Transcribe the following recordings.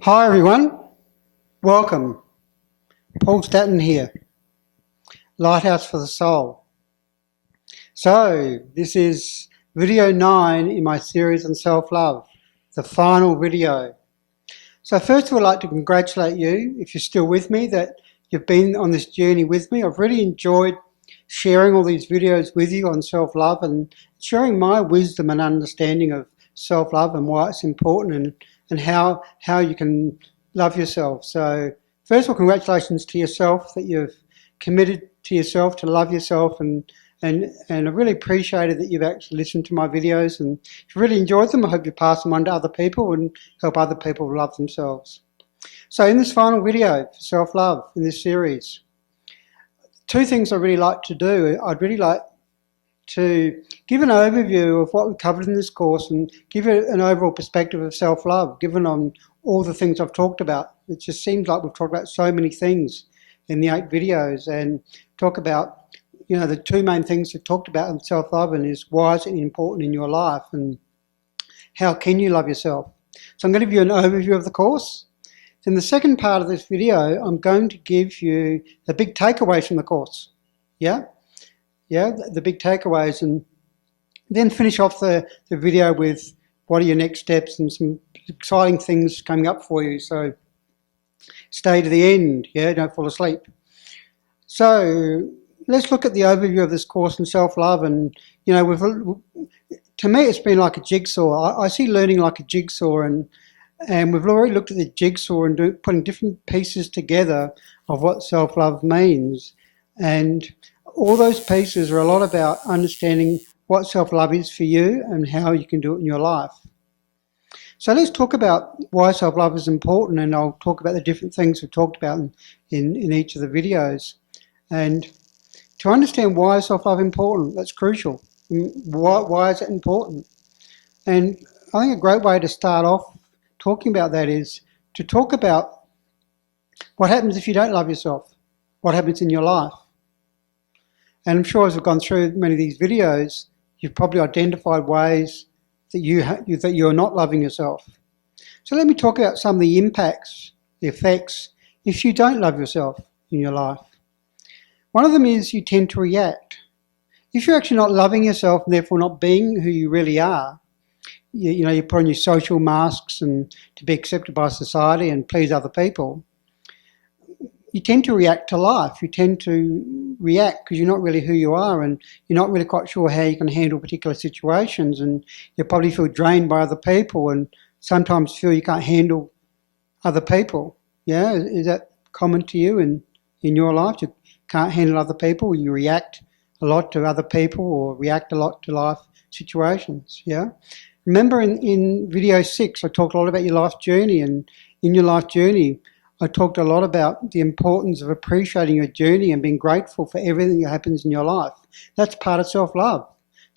Hi everyone, welcome. Paul Staton here, Lighthouse for the Soul. So this is video 9 in my series on self-love, the final video. So first of all, I'd like to congratulate you, if you're still with me, that you've been on this journey with me. I've really enjoyed sharing all these videos with you on self-love and sharing my wisdom and understanding of self-love and why it's important and how you can love yourself. So first of all, congratulations to yourself that you've committed to yourself to love yourself, and I really appreciated that you've actually listened to my videos, and if you really enjoyed them, I hope you pass them on to other people and help other people love themselves. So in this final video for self-love in this series, two things I'd really like to do. I'd really like to give an overview of what we covered in this course and give it an overall perspective of self-love, given on all the things I've talked about. It just seems like we've talked about so many things in the 8 videos, and talk about, the two main things we've talked about in self-love, and is why is it important in your life and how can you love yourself. So I'm going to give you an overview of the course. In the second part of this video, I'm going to give you the big takeaways from the course. The big takeaways, and then finish off the video with what are your next steps and some exciting things coming up for you. So stay to the end, don't fall asleep. So let's look at the overview of this course in self-love. And to me it's been like a jigsaw. I see learning like a jigsaw, and we've already looked at the jigsaw and putting different pieces together of what self-love means. And all those pieces are a lot about understanding what self-love is for you and how you can do it in your life. So let's talk about why self-love is important, and I'll talk about the different things we've talked about in each of the videos. And to understand why is self-love important, that's crucial. Why is it important? And I think a great way to start off talking about that is to talk about what happens if you don't love yourself, what happens in your life. And I'm sure as we've gone through many of these videos, you've probably identified ways that you're not loving yourself. So let me talk about some of the impacts, the effects, if you don't love yourself in your life. One of them is you tend to react. If you're actually not loving yourself and therefore not being who you really are, you put on your social masks and to be accepted by society and please other people, you tend to react to life. You tend to react because you're not really who you are, and you're not really quite sure how you can handle particular situations, and you probably feel drained by other people and sometimes feel you can't handle other people. Is that common to you in your life? You can't handle other people, you react a lot to other people or react a lot to life situations. Remember in video 6 I talked a lot about your life journey, and in your life journey I talked a lot about the importance of appreciating your journey and being grateful for everything that happens in your life. That's part of self-love,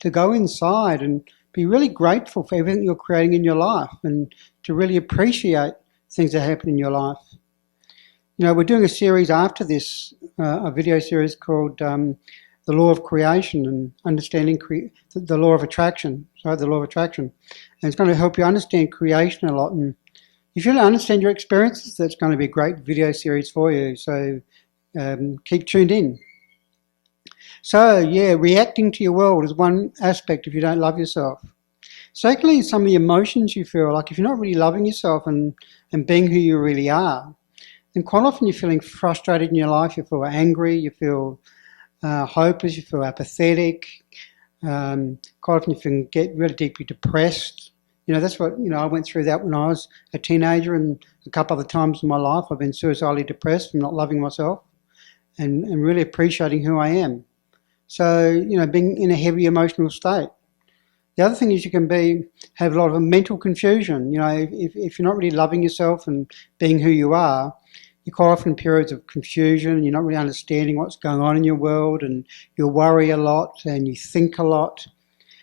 to go inside and be really grateful for everything you're creating in your life and to really appreciate things that happen in your life. We're doing a series after this, a video series called The Law of Creation and Understanding the Law of Attraction. The Law of Attraction. And it's going to help you understand creation a lot. And if you don't understand your experiences, that's going to be a great video series for you. So keep tuned in. So reacting to your world is one aspect if you don't love yourself. Secondly, some of the emotions you feel, like if you're not really loving yourself and being who you really are, then quite often you're feeling frustrated in your life. You feel angry, you feel hopeless, you feel apathetic. Quite often you can get really deeply depressed. That's what, I went through that when I was a teenager, and a couple other times in my life I've been suicidally depressed from not loving myself and really appreciating who I am. So, being in a heavy emotional state. The other thing is you can have a lot of mental confusion. If you're not really loving yourself and being who you are, you're quite often in periods of confusion. You're not really understanding what's going on in your world, and you'll worry a lot and you think a lot.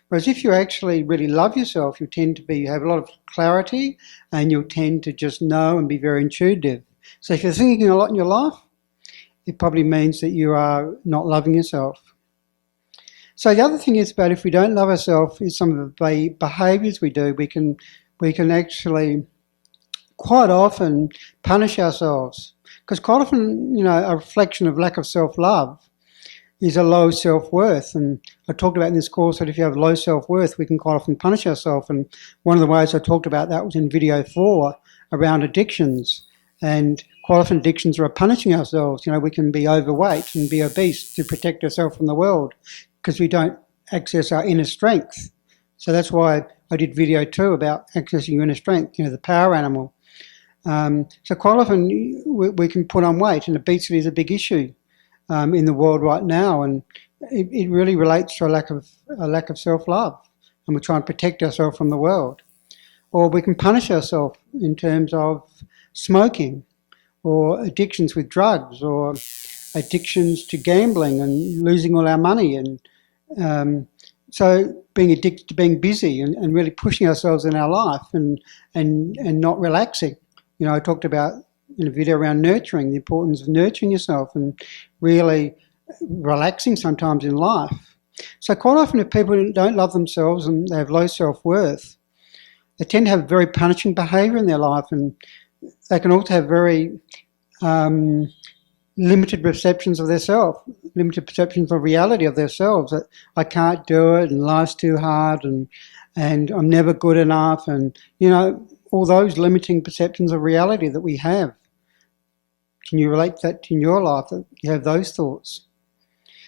Whereas if you actually really love yourself, you tend to have a lot of clarity, and you'll tend to just know and be very intuitive. So if you're thinking a lot in your life, it probably means that you are not loving yourself. So the other thing is about if we don't love ourselves is some of the behaviours we do. we can actually quite often punish ourselves. Because quite often, a reflection of lack of self-love is a low self-worth. And I talked about in this course that if you have low self-worth, we can quite often punish ourselves. And one of the ways I talked about that was in video 4 around addictions. And quite often addictions are punishing ourselves. We can be overweight and be obese to protect ourselves from the world because we don't access our inner strength. So that's why I did video 2 about accessing your inner strength, the power animal. So quite often we can put on weight, and obesity is a big issue in the world right now, and it really relates to a lack of self-love, and we try and protect ourselves from the world. Or we can punish ourselves in terms of smoking, or addictions with drugs, or addictions to gambling and losing all our money, and so being addicted to being busy and really pushing ourselves in our life and not relaxing. I talked about in a video around nurturing, the importance of nurturing yourself and really relaxing sometimes in life. So quite often if people don't love themselves and they have low self-worth, they tend to have very punishing behaviour in their life, and they can also have very limited perceptions of themselves, limited perceptions of reality of themselves, that I can't do it and life's too hard and I'm never good enough, and all those limiting perceptions of reality that we have. Can you relate that to in your life, that you have those thoughts?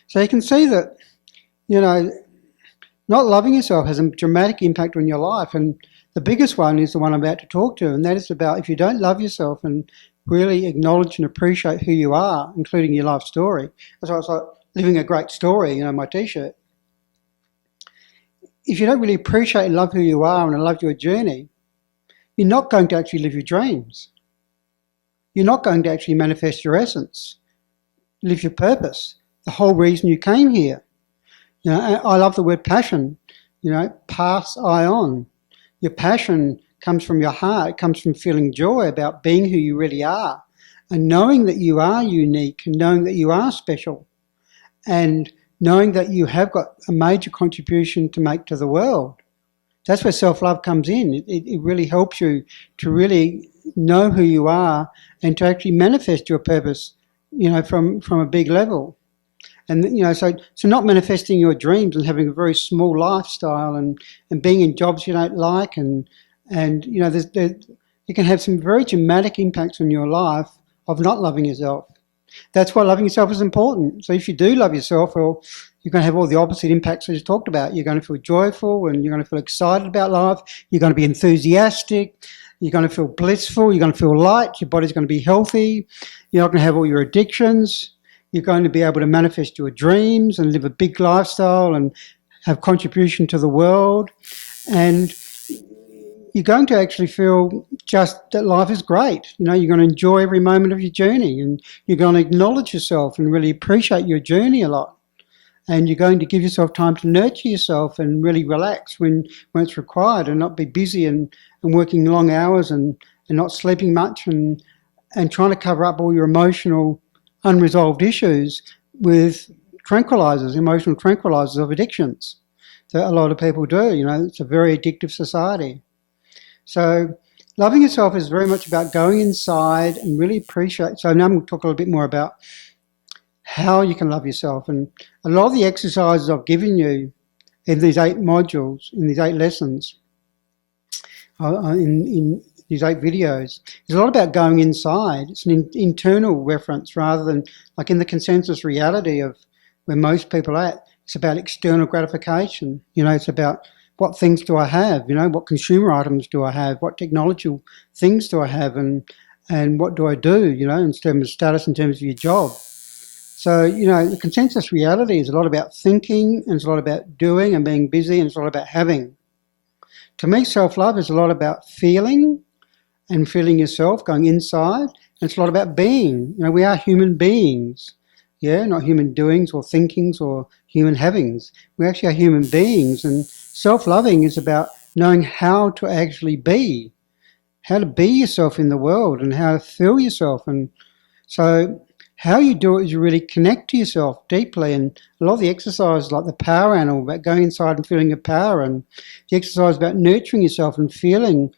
So you can see that, not loving yourself has a dramatic impact on your life, and the biggest one is the one I'm about to talk to, and that is about if you don't love yourself and really acknowledge and appreciate who you are, including your life story. That's why it's like living a great story, my t-shirt. If you don't really appreciate and love who you are and love your journey, you're not going to actually live your dreams. You're not going to actually manifest your essence, live your purpose, the whole reason you came here. I love the word passion, pass I on. Your passion comes from your heart. It comes from feeling joy about being who you really are and knowing that you are unique and knowing that you are special and knowing that you have got a major contribution to make to the world. That's where self-love comes in. It really helps you to really know who you are and to actually manifest your purpose, from a big level. And, so not manifesting your dreams and having a very small lifestyle and being in jobs you don't like and you can have some very dramatic impacts on your life of not loving yourself. That's why loving yourself is important. So if you do love yourself, well, you're going to have all the opposite impacts as you talked about. You're going to feel joyful and you're going to feel excited about life. You're going to be enthusiastic. You're going to feel blissful. You're going to feel light. Your body's going to be healthy. You're not going to have all your addictions. You're going to be able to manifest your dreams and live a big lifestyle and have contribution to the world. And you're going to actually feel just that life is great. You're going to enjoy every moment of your journey, and you're going to acknowledge yourself and really appreciate your journey a lot. And you're going to give yourself time to nurture yourself and really relax when it's required and not be busy and working long hours and not sleeping much and trying to cover up all your emotional unresolved issues with tranquilizers, emotional tranquilizers of addictions that a lot of people do. It's a very addictive society. So loving yourself is very much about going inside and really appreciate. So now I'm going to talk a little bit more about how you can love yourself. And a lot of the exercises I've given you in these 8 modules, in these 8 lessons, in these 8 videos, is a lot about going inside. It's an internal reference rather than like in the consensus reality of where most people are at. It's about external gratification. It's about what things do I have? What consumer items do I have? What technological things do I have? And what do I do, in terms of status, in terms of your job? So, the consensus reality is a lot about thinking, and it's a lot about doing and being busy, and it's a lot about having. To me, self-love is a lot about feeling and feeling yourself, going inside, and it's a lot about being. We are human beings, not human doings or thinkings or human havings. We actually are human beings, and self-loving is about knowing how to actually be, how to be yourself in the world and how to feel yourself. And so how you do it is you really connect to yourself deeply. And a lot of the exercises like the power animal, about going inside and feeling your power, and the exercise about nurturing yourself and feeling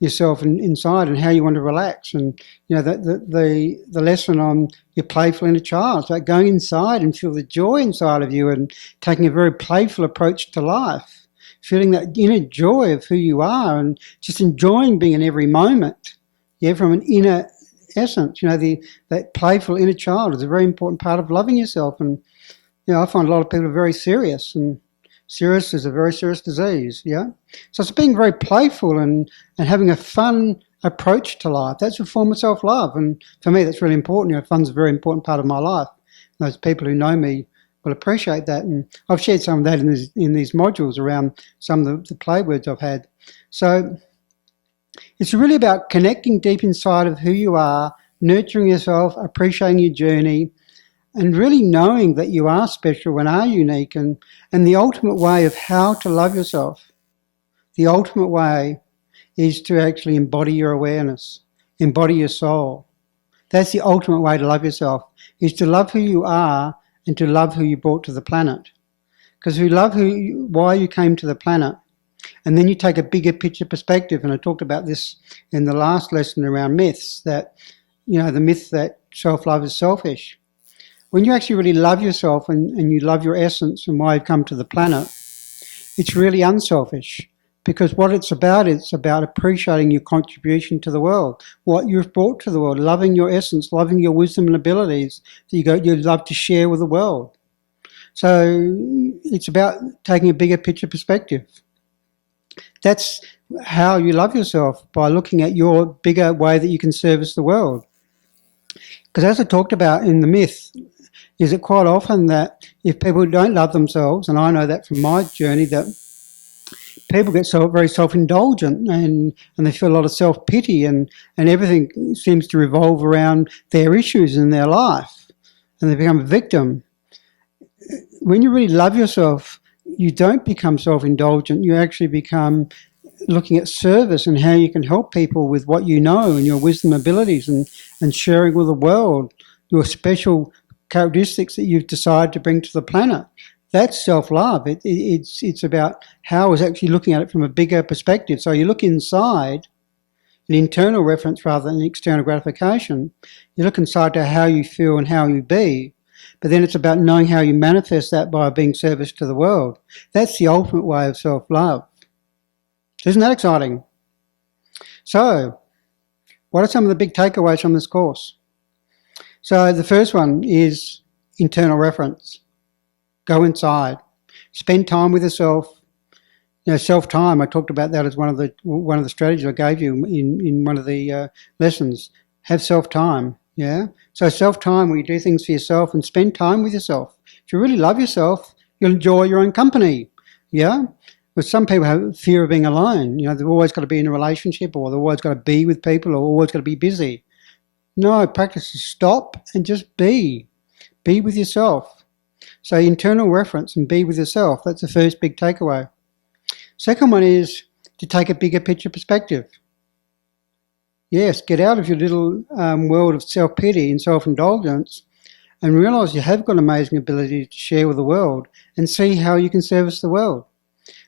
yourself inside and how you want to relax. And the lesson on your playful inner child, it's like going inside and feel the joy inside of you and taking a very playful approach to life, feeling that inner joy of who you are and just enjoying being in every moment. Yeah, from an inner essence. That playful inner child is a very important part of loving yourself. And I find a lot of people are very serious, and serious is a very serious disease. Yeah, so it's being very playful and having a fun approach to life. That's a form of self-love, and for me, that's really important. Fun's a very important part of my life. Those people who know me will appreciate that, and I've shared some of that in these modules around some of the play words I've had. So it's really about connecting deep inside of who you are, nurturing yourself, appreciating your journey, and really knowing that you are special and are unique, and the ultimate way of how to love yourself, the ultimate way is to actually embody your awareness, embody your soul. That's the ultimate way to love yourself, is to love who you are and to love who you brought to the planet. Because if you love why you came to the planet, and then you take a bigger picture perspective, and I talked about this in the last lesson around myths, that, the myth that self-love is selfish. When you actually really love yourself and you love your essence and why you've come to the planet, it's really unselfish. Because what it's about appreciating your contribution to the world, what you've brought to the world, loving your essence, loving your wisdom and abilities that you love to share with the world. So it's about taking a bigger picture perspective. That's how you love yourself, by looking at your bigger way that you can service the world. Because as I talked about in the myth, is it quite often that if people don't love themselves, and I know that from my journey, that people get very self-indulgent and they feel a lot of self-pity and everything seems to revolve around their issues in their life and they become a victim. When you really love yourself, you don't become self-indulgent. You actually become looking at service and how you can help people with what you know and your wisdom abilities and sharing with the world your special characteristics that you've decided to bring to the planet. That's self-love. It's about how is actually looking at it from a bigger perspective. So you look inside, an internal reference rather than external gratification. You look inside to how you feel and how you be. But then it's about knowing how you manifest that by being service to the world. That's the ultimate way of self-love. Isn't that exciting? So, what are some of the big takeaways from this course? So the first one is internal reference. Go inside. Spend time with yourself. Self-time, I talked about that as one of the strategies I gave you in one of the lessons. Have self-time, yeah? So self-time, where you do things for yourself and spend time with yourself. If you really love yourself, you'll enjoy your own company, yeah? But some people have fear of being alone. They've always got to be in a relationship, or they've always got to be with people, or always got to be busy. No, practice to stop and just be. Be with yourself. So internal reference and be with yourself. That's the first big takeaway. Second one is to take a bigger picture perspective. Yes, get out of your little world of self-pity and self-indulgence and realise you have got amazing ability to share with the world and see how you can service the world.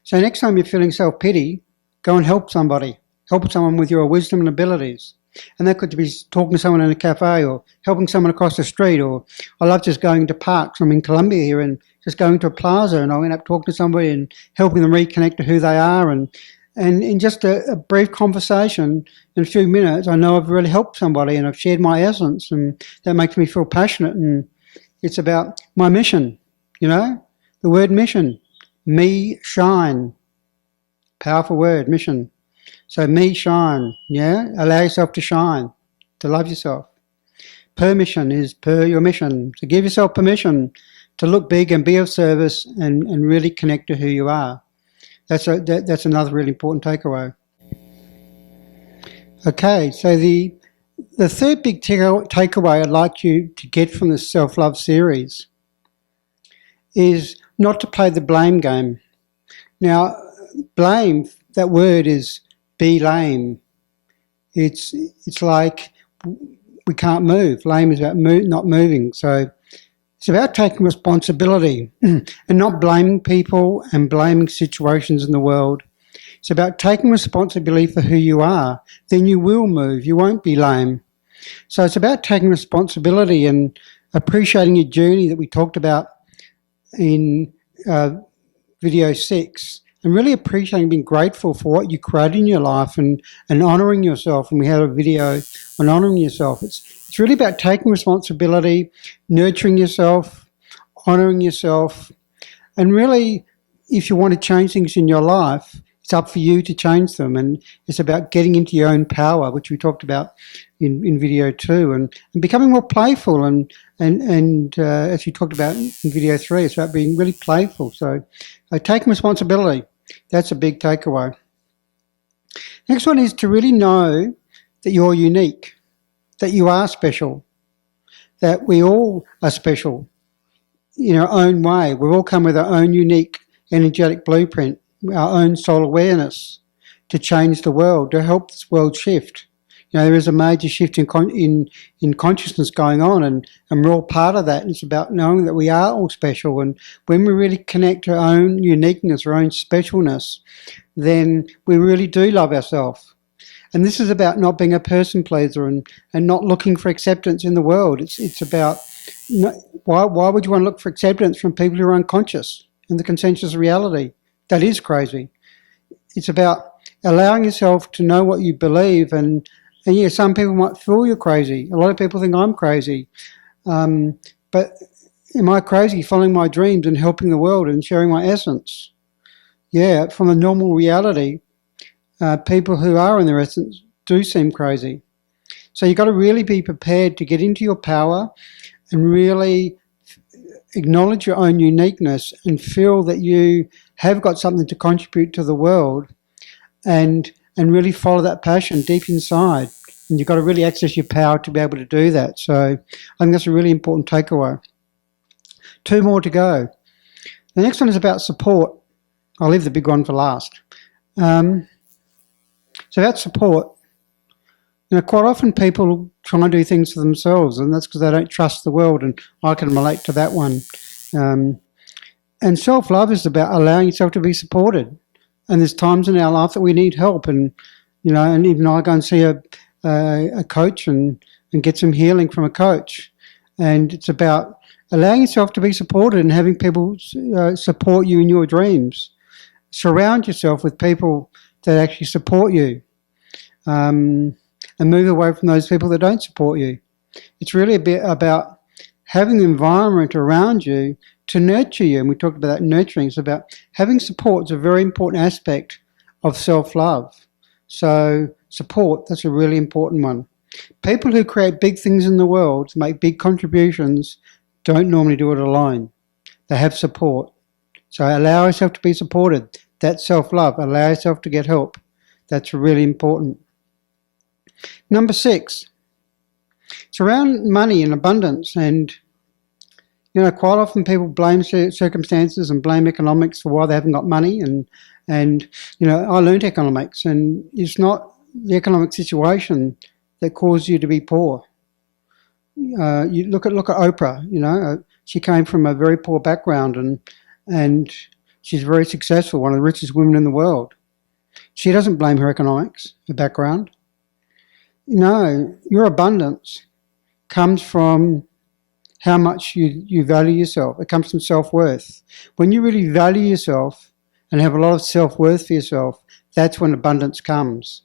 So next time you're feeling self-pity, go and help somebody. Help someone with your wisdom and abilities. And that could be talking to someone in a cafe or helping someone across the street, or I love just going to parks. I'm in Colombia here and just going to a plaza and I end up talking to somebody and helping them reconnect to who they are, and in just a brief conversation in a few minutes, I know I've really helped somebody and I've shared my essence, and that makes me feel passionate. And it's about my mission, the word mission. Me shine. Powerful word, mission. So me shine, yeah? Allow yourself to shine, to love yourself. Permission is per your mission. So give yourself permission to look big and be of service and really connect to who you are. That's another really important takeaway. Okay, so the third big takeaway I'd like you to get from this self-love series is not to play the blame game. Now, blame, that word is be lame. It's like we can't move. Lame is about not moving. So it's about taking responsibility and not blaming people and blaming situations in the world. It's about taking responsibility for who you are. Then you will move. You won't be lame. So it's about taking responsibility and appreciating your journey that we talked about in video 6, and really appreciating, being grateful for what you created in your life, and honouring yourself. And we had a video on honouring yourself. It's really about taking responsibility, nurturing yourself, honouring yourself, and really, if you want to change things in your life, it's up for you to change them. And it's about getting into your own power, which we talked about in video 2, and becoming more playful. And as you talked about in video 3, it's about being really playful. So taking responsibility, that's a big takeaway. Next one is to really know that you're unique, that you are special, that we all are special in our own way. We've all come with our own unique energetic blueprint, our own soul awareness to change the world, to help this world shift. There is a major shift in consciousness going on, and we're all part of that. And it's about knowing that we are all special. And when we really connect to our own uniqueness, our own specialness, then we really do love ourselves. And this is about not being a person pleaser and not looking for acceptance in the world. It's about, why would you want to look for acceptance from people who are unconscious in the consensus reality? That is crazy. It's about allowing yourself to know what you believe. And yeah, some people might feel you're crazy. A lot of people think I'm crazy. But am I crazy following my dreams and helping the world and sharing my essence? Yeah, from a normal reality, people who are in their essence do seem crazy. So you've got to really be prepared to get into your power and really acknowledge your own uniqueness and feel that you have got something to contribute to the world, and really follow that passion deep inside. And you've got to really access your power to be able to do that. So I think that's a really important takeaway. 2 more to go. The next one is about support. I'll leave the big one for last. So about support. Quite often people try and do things for themselves, and that's because they don't trust the world, and I can relate to that one. And self-love is about allowing yourself to be supported. And there's times in our life that we need help, and and even I go and see a coach and get some healing from a coach. And it's about allowing yourself to be supported and having people support you in your dreams. Surround yourself with people that actually support you, and move away from those people that don't support you. It's really a bit about having the environment around you to nurture you. And we talked about that nurturing. It's about having support. It's a very important aspect of self-love. So support, that's a really important one. People who create big things in the world, to make big contributions, don't normally do it alone. They have support. So allow yourself to be supported. That's self-love. Allow yourself to get help. That's really important. Number 6, it's around money and abundance. And quite often people blame circumstances and blame economics for why they haven't got money. And I learned economics, and it's not the economic situation that caused you to be poor. You look at Oprah. She came from a very poor background, and she's very successful, one of the richest women in the world. She doesn't blame her economics, her background. No, your abundance comes from how much you value yourself. It comes from self-worth. When you really value yourself and have a lot of self-worth for yourself, that's when abundance comes.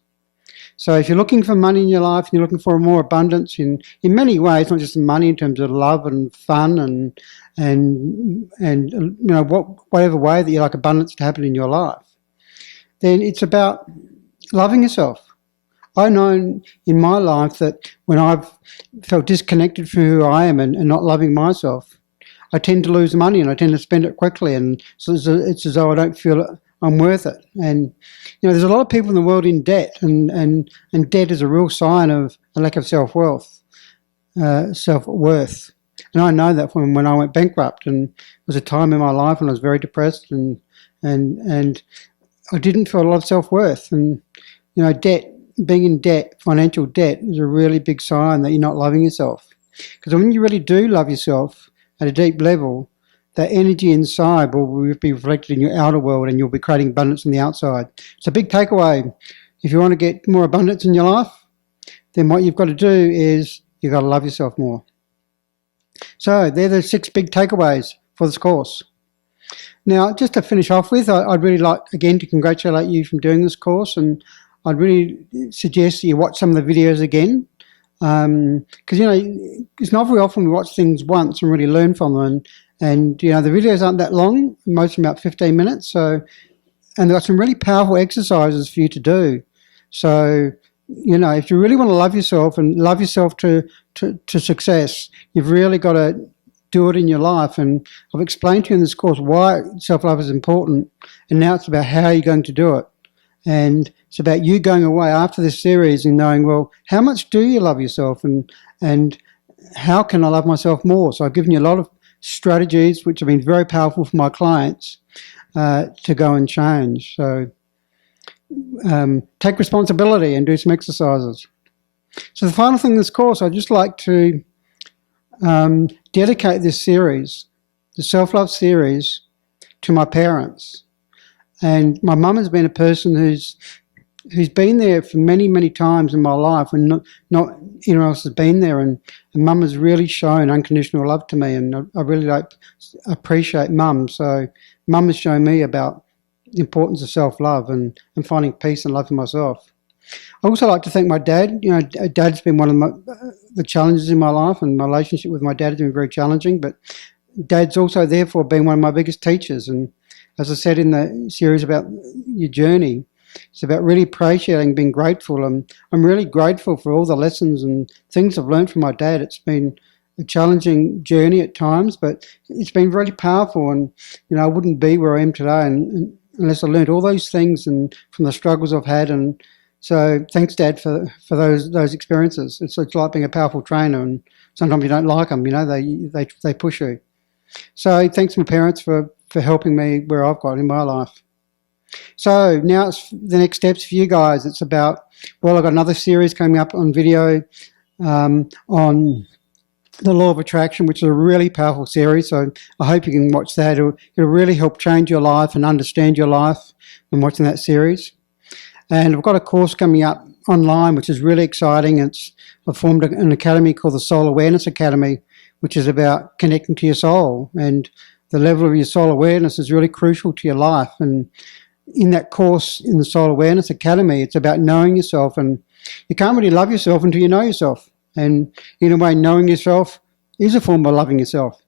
So if you're looking for money in your life and you're looking for more abundance in many ways, not just money, in terms of love and fun and whatever way that you like abundance to happen in your life, then it's about loving yourself. I know in my life that when I've felt disconnected from who I am and not loving myself, I tend to lose money and I tend to spend it quickly, and so it's as though I don't feel I'm worth it. And there's a lot of people in the world in debt, and debt is a real sign of a lack of self-worth. And I know that from when I went bankrupt, and it was a time in my life when I was very depressed, and I didn't feel a lot of self-worth. And being in debt, financial debt, is a really big sign that you're not loving yourself. Because when you really do love yourself at a deep level, that energy inside will be reflected in your outer world, and you'll be creating abundance on the outside. It's a big takeaway. If you want to get more abundance in your life, then what you've got to do is you've got to love yourself more. So they're the 6 big takeaways for this course. Now, just to finish off with, I'd really like, again, to congratulate you from doing this course, and I'd really suggest that you watch some of the videos again, because, it's not very often we watch things once and really learn from them, and the videos aren't that long, most of them about 15 minutes, and they've got some really powerful exercises for you to do. So, if you really want to love yourself and love yourself to success, you've really got to do it in your life. And I've explained to you in this course why self-love is important, and now it's about how you're going to do it. And it's about you going away after this series and knowing, well, how much do you love yourself, and how can I love myself more? So I've given you a lot of strategies which have been very powerful for my clients to go and change. So take responsibility and do some exercises. So the final thing in this course, I'd just like to dedicate this series, the self-love series, to my parents. And my mum has been a person who's been there for many, many times in my life when not anyone else has been there. And mum has really shown unconditional love to me, and I really appreciate mum. So mum has shown me about the importance of self-love and finding peace and love for myself. I also like to thank my dad. Dad's been one of the challenges in my life, and my relationship with my dad has been very challenging, but Dad's also therefore been one of my biggest teachers. And as I said in the series about your journey, it's about really appreciating, being grateful. And I'm really grateful for all the lessons and things I've learned from my dad. It's been a challenging journey at times, but it's been really powerful. And, I wouldn't be where I am today unless I learned all those things and from the struggles I've had. And so thanks, Dad, for those experiences. It's like being a powerful trainer, and sometimes you don't like them, they push you. So thanks to my parents for helping me where I've got in my life. So now it's the next steps for you guys. It's about, I've got another series coming up on video on the law of attraction, which is a really powerful series. So I hope you can watch that. It'll really help change your life and understand your life when watching that series. And I've got a course coming up online, which is really exciting. I've formed an academy called the Soul Awareness Academy, which is about connecting to your soul. And the level of your soul awareness is really crucial to your life. And in that course, in the Soul Awareness Academy, it's about knowing yourself. And you can't really love yourself until you know yourself. And in a way, knowing yourself is a form of loving yourself.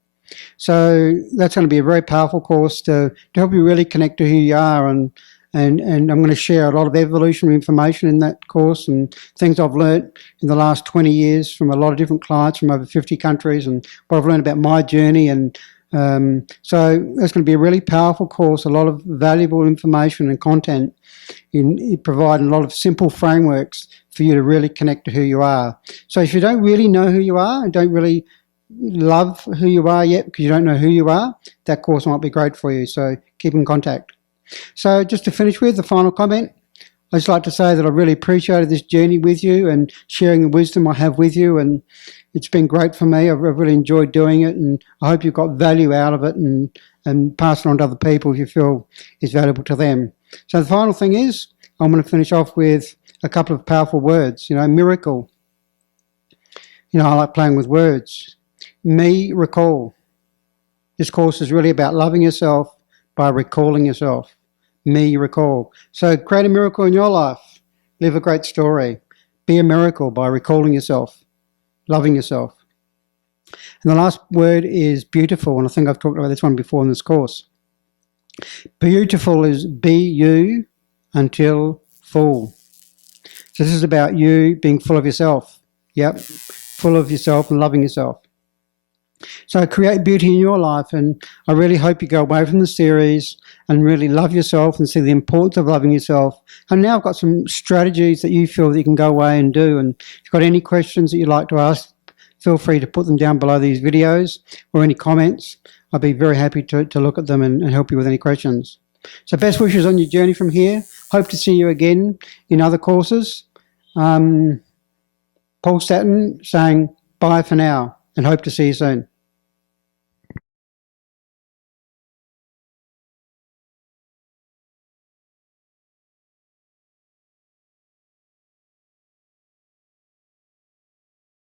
So that's going to be a very powerful course to help you really connect to who you are. And I'm going to share a lot of evolutionary information in that course and things I've learned in the last 20 years from a lot of different clients from over 50 countries, and what I've learned about my journey. And so it's going to be a really powerful course, a lot of valuable information and content in providing a lot of simple frameworks for you to really connect to who you are. So if you don't really know who you are and don't really love who you are yet because you don't know who you are, that course might be great for you. So keep in contact. So just to finish with the final comment, I'd just like to say that I really appreciated this journey with you and sharing the wisdom I have with you, and it's been great for me. I've really enjoyed doing it, and I hope you've got value out of it and pass it on to other people if you feel it's valuable to them. So the final thing is, I'm going to finish off with a couple of powerful words. Miracle. I like playing with words. Me, recall. This course is really about loving yourself by recalling yourself. Me, recall. So create a miracle in your life. Live a great story. Be a miracle by recalling yourself, loving yourself. And the last word is beautiful, and I think I've talked about this one before in this course. Beautiful is be you until full. So this is about you being full of yourself. Yep, full of yourself and loving yourself. So create beauty in your life, and I really hope you go away from the series and really love yourself and see the importance of loving yourself. And now I've got some strategies that you feel that you can go away and do. And if you've got any questions that you'd like to ask, feel free to put them down below these videos or any comments. I'd be very happy to look at them and help you with any questions. So best wishes on your journey from here. Hope to see you again in other courses. Paul Staton saying bye for now, and hope to see you soon.